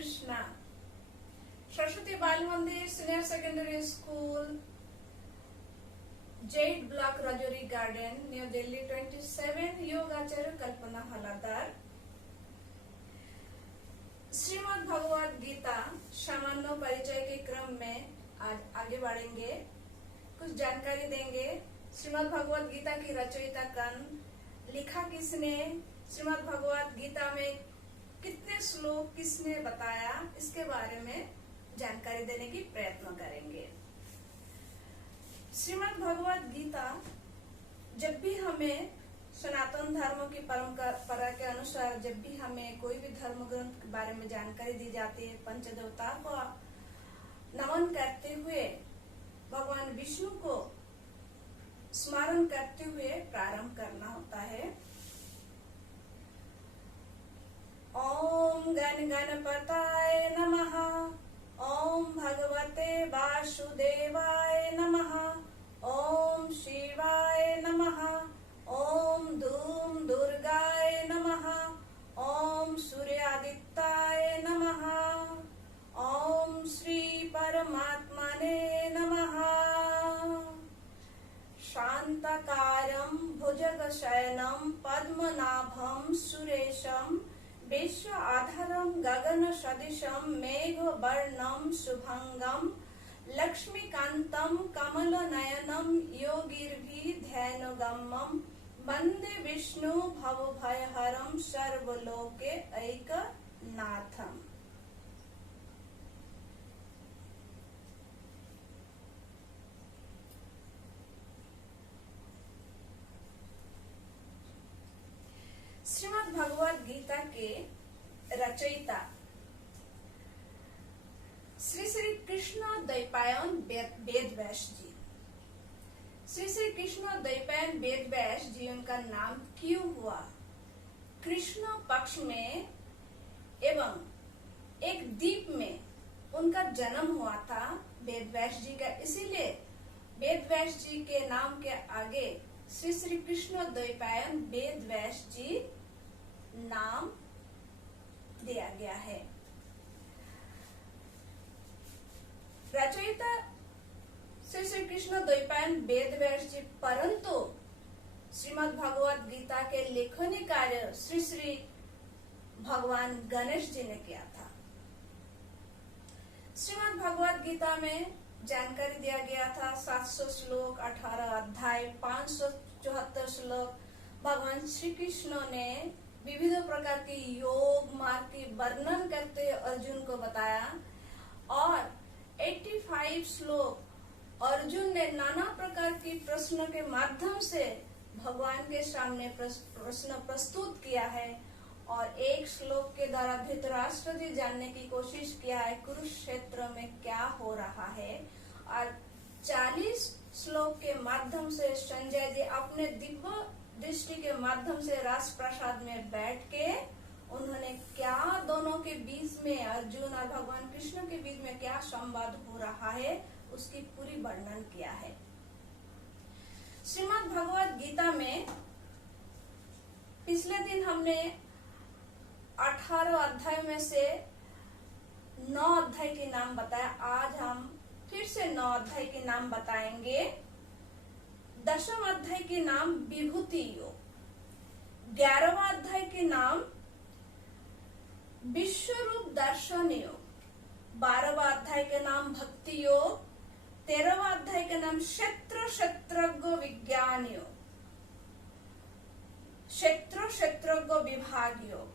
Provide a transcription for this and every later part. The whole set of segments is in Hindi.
कृष्णा। सरस्वती बाल मंदिर senior secondary school, Z block, Rajouri garden, new Delhi 27। योग आचार्य कल्पना हलादार। श्रीमद् भगवद गीता सामान्य परिचय के क्रम में आज आगे बढ़ेंगे, कुछ जानकारी देंगे। श्रीमद् भगवद गीता की रचयिता कौन, लिखा किसने, श्रीमद् भगवद गीता में कितने श्लोक किसने बताया, इसके बारे में जानकारी देने की प्रयत्न करेंगे। श्रीमद् भगवद गीता जब भी हमें सनातन धर्म की परंपरा के अनुसार जब भी हमें कोई भी धर्म ग्रंथ के बारे में जानकारी दी जाती है, पंचदेवता को नमन करते हुए भगवान विष्णु को स्मरण करते हुए प्रारंभ करना होता है। ओम गण गणपताय नमः, ओम भगवते वासुदेवाय नमः, ओम शिवाय नमः, ओम धूम दुर्गाय नमः, ओम सूर्यादित्याय नमः, ओम श्री परमात्मने नमः। शांताकारं भुजगशयनं पद्मनाभं सुरेशं विश्वाधारं गगनसदृशं मेघवर्णं शुभंगं लक्ष्मीकान्तं कमलनयनं योगिभिर्ध्यानगम्यं वन्दे विष्णु भवभयहरं सर्वलोके ऐकनाथम्। श्रीमद् भगवद गीता के रचयिता श्री श्री कृष्ण द्वैपायन वेद व्यास जी। श्री श्री कृष्ण द्वैपायन वेद व्यास जी उनका नाम क्यों हुआ? कृष्ण पक्ष में एवं एक द्वीप में उनका जन्म हुआ था वेद व्यास जी का, इसीलिए वेद व्यास जी के नाम के आगे श्री श्री कृष्ण द्वैपायन वेद व्यास जी नाम दिया गया है। रचयिता श्री श्री कृष्ण द्वैपायन वेद व्यास जी, परंतु श्रीमद् भगवद गीता के लेखनी कार्य श्री श्री भगवान गणेश जी ने किया था। श्रीमद् भगवद गीता में जानकारी दिया गया था 700 श्लोक, 18 अध्याय, 574 श्लोक। भगवान श्री कृष्ण ने विविध प्रकार के योग मार्ग की वर्णन करते अर्जुन को बताया और 85 श्लोक अर्जुन ने नाना प्रकार की प्रश्नों के माध्यम से भगवान के सामने प्रश्न प्रस्तुत किया है और एक श्लोक के द्वारा धृतराष्ट्र जी जानने की कोशिश किया है कुरुक्षेत्र में क्या हो रहा है, और 40 श्लोक के माध्यम से संजय जी अपने दिव्य दृष्टि के माध्यम से राजप्रसाद में बैठ के उन्होंने क्या दोनों के बीच में, अर्जुन और भगवान कृष्ण के बीच में क्या संवाद हो रहा है, उसकी पूरी वर्णन किया है। श्रीमद् भगवद गीता में पिछले दिन हमने 18 अध्याय में से 9 अध्याय के नाम बताया। आज हम फिर से 9 अध्याय के नाम बताएंगे। 10वां अध्याय के नाम विभूति योग, 11वां अध्याय के नाम विश्व रूप दर्शन योग, 12वां अध्याय के नाम भक्ति योग, 13वां अध्याय के नाम क्षेत्रज्ञ विज्ञान योग, क्षेत्रज्ञ विभाग योग,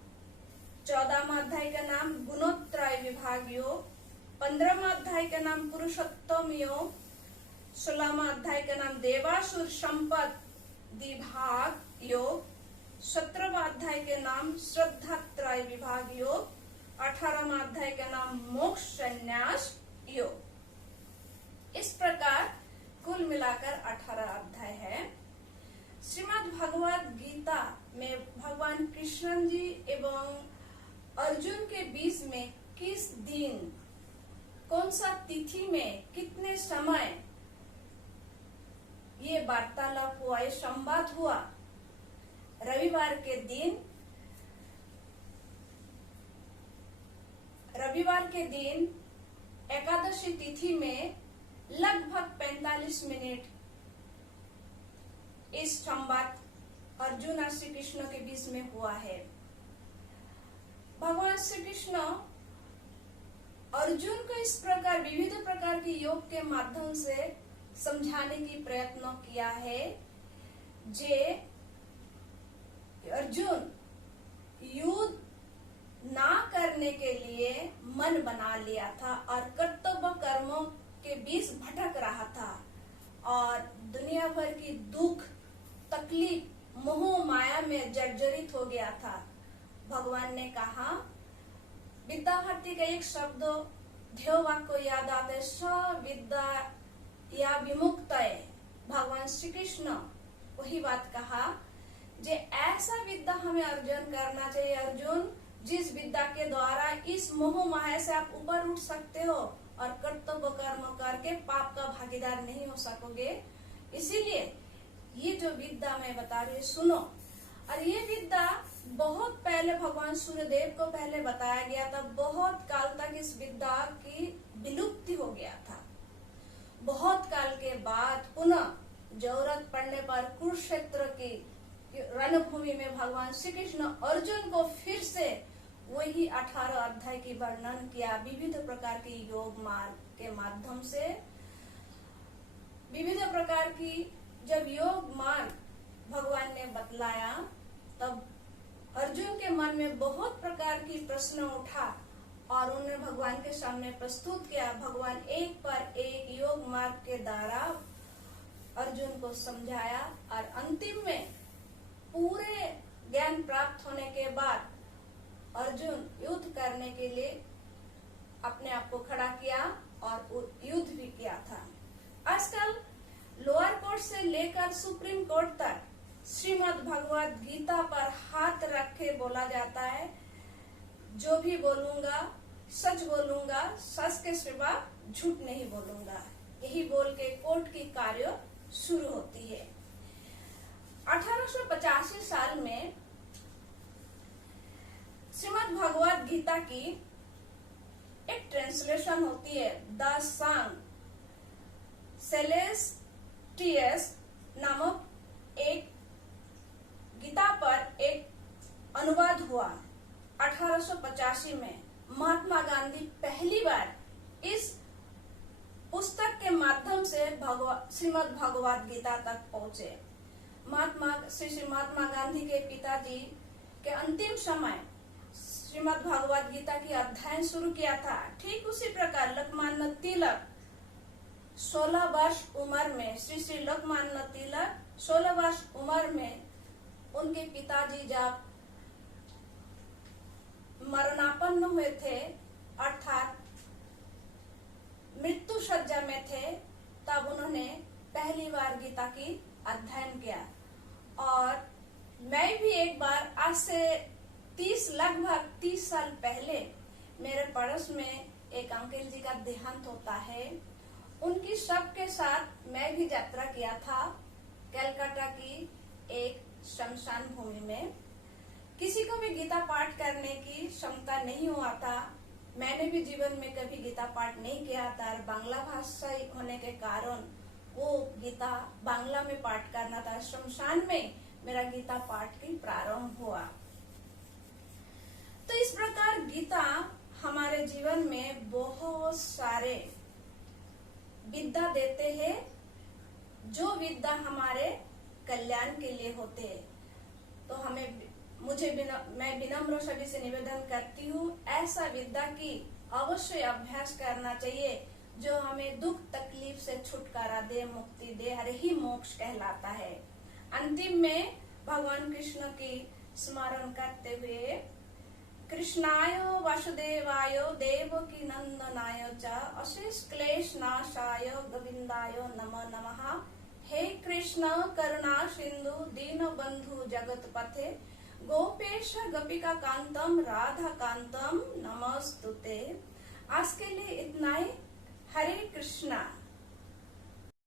14वां अध्याय का नाम गुणोत्तराय विभाग योग, 15वां अध्याय का नाम पुरुषोत्तम योग, 16वां अध्याय का नाम देवासुर संपद विभाग योग, 17वां अध्याय के नाम श्रद्धात्रय विभाग योग, 18वां अध्याय का नाम मोक्ष संन्यास योग। इस प्रकार कुल मिलाकर 18 अध्याय है। श्रीमद् भगवद गीता में भगवान कृष्ण जी एवं अर्जुन के बीच में किस दिन, कौन सा तिथि में, कितने समय ये वार्तालाप हुआ, ये संवाद हुआ, रविवार के दिन रविवार के दिन एकादशी तिथि में लगभग 45 मिनट इस संवाद अर्जुन और श्री कृष्ण के बीच में हुआ है। भगवान श्री कृष्ण अर्जुन को इस प्रकार विविध प्रकार के योग के माध्यम से समझाने की प्रयत्न किया है जे अर्जुन युद्ध ना करने के लिए मन बना लिया था और कर्तव्य कर्मों के बीच भटक रहा था और दुनिया भर की दुख तकलीफ मोह माया में जर्जरित हो गया था। भगवान ने कहा, विद्या भारती का एक शब्द ध्येय वाक्य को याद आता है, स विद्या या विमुक्त है। भगवान श्री कृष्ण वही बात कहा जे ऐसा विद्या हमें अर्जन करना चाहिए। अर्जुन, जिस विद्या के द्वारा इस मोह माया से आप ऊपर उठ सकते हो और कर्तव्य कर्म करके पाप का भागीदार नहीं हो सकोगे। इसीलिए ये जो विद्या मैं बता रही हूँ सुनो। और ये विद्या बहुत पहले भगवान सूर्यदेव को पहले बताया गया था। बहुत काल तक इस विद्या की विलुप्ति हो गया था। बहुत काल के बाद पुनः जरूरत पड़ने पर कुरुक्षेत्र की रणभूमि में भगवान श्री कृष्ण अर्जुन को फिर से वही 18 अध्याय की वर्णन किया। विविध प्रकार की योग मार्ग के माध्यम से विविध प्रकार की जब योग मार्ग भगवान ने बतलाया तब अर्जुन के मन में बहुत प्रकार की प्रश्न उठा और उन्हें भगवान के सामने प्रस्तुत किया। भगवान एक पर एक योग मार्ग के द्वारा अर्जुन को समझाया और अंतिम में पूरे ज्ञान प्राप्त होने के बाद अर्जुन युद्ध करने के लिए अपने आप को खड़ा किया और युद्ध भी किया था। आजकल लोअर कोर्ट से लेकर सुप्रीम कोर्ट तक श्रीमद् भगवद गीता पर हाथ रख के बोला जाता है, जो भी बोलूंगा सच बोलूंगा, सच के सिवा झूठ नहीं बोलूंगा। यही बोल के कोर्ट की कार्य शुरू होती है। 1885 साल में श्रीमद् भगवद गीता की एक ट्रांसलेशन होती है। द सांग सेलेस्टियस नामक एक गीता पर एक अनुवाद हुआ 1885 में। महात्मा गांधी पहली बार इस पुस्तक के माध्यम से श्रीमद् भगवद गीता तक पहुंचे। श्री महात्मा गांधी के पिताजी के अंतिम समय श्रीमद् भगवद गीता की अध्ययन शुरू किया था। ठीक उसी प्रकार लोकमान्य तिलक 16 वर्ष उम्र में श्री लोकमान्य तिलक 16 वर्ष उम्र में उनके पिताजी जब मरणापन्न हुए थे अर्थात मृत्यु शज्या में थे, तब उन्होंने पहली बार गीता की अध्ययन किया। और मैं भी एक बार आज से लगभग 30 साल पहले मेरे पड़ोस में एक अंकल जी का देहांत होता है। उनकी शव के साथ मैं भी यात्रा किया था कलकत्ता की एक शमशान भूमि में। किसी को भी गीता पाठ करने की क्षमता नहीं हुआ था। मैंने भी जीवन में कभी गीता पाठ नहीं किया था। बांग्ला भाषा होने के कारण वो गीता बांग्ला में पाठ करना था। शमशान में मेरा गीता पाठ की प्रारंभ हुआ। तो इस प्रकार गीता हमारे जीवन में बहुत सारे विद्या देते हैं, जो विद्या हमारे कल्याण के लिए होते हैं। तो मैं विनम्र सभी से निवेदन करती हूँ, ऐसा विद्या की अवश्य अभ्यास करना चाहिए जो हमें दुख तकलीफ से छुटकारा दे, मुक्ति दे। और ही मोक्ष कहलाता है। अंतिम में भगवान कृष्ण की स्मरण करते हुए कृष्णाय वासुदेवाय देवकी नंदनाय च अशेष क्लेश नाशाय गोविंदाय नमो नमः। हे कृष्ण करुणा सिंधु दीन बंधु जगत पथे गोपेश गोपिका कांतम राधा कांतम नमस्तुते। आज के लिए इतना ही। हरे कृष्णा।